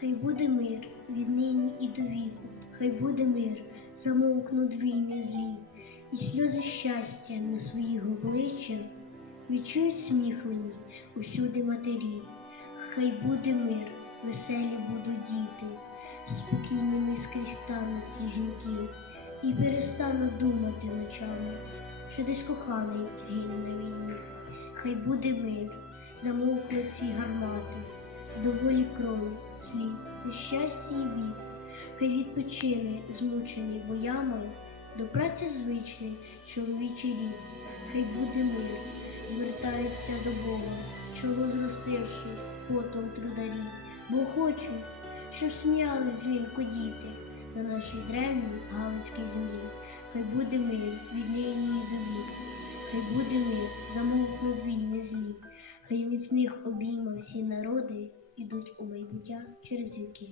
Хай буде мир віднині і до віку, хай буде мир, замовкнуть війни злі, і сльози щастя на своїх обличчях відчують сміх мені усюди матері. Хай буде мир, веселі будуть діти, спокійними скрізь стануть ці жінки, і перестануть думати ночами, що десь коханий гине на війні. Хай буде мир, замовкнуть ці гармати, доволі крові, сліз, нещастя і бід. Хай відпочине, змучений боями, до праці звичний чоловічий рід. Хай буде мир, звертається до Бога, чоло зросившись, потом трударі, бо хочу, щоб сміяли дзвінко діти на нашій древній галицькій землі. Хай буде мир від нині і до віку, хай буде мир, замовкнуть війни злі, хай міцних обіймах всі народи ідуть у майбуття через віки.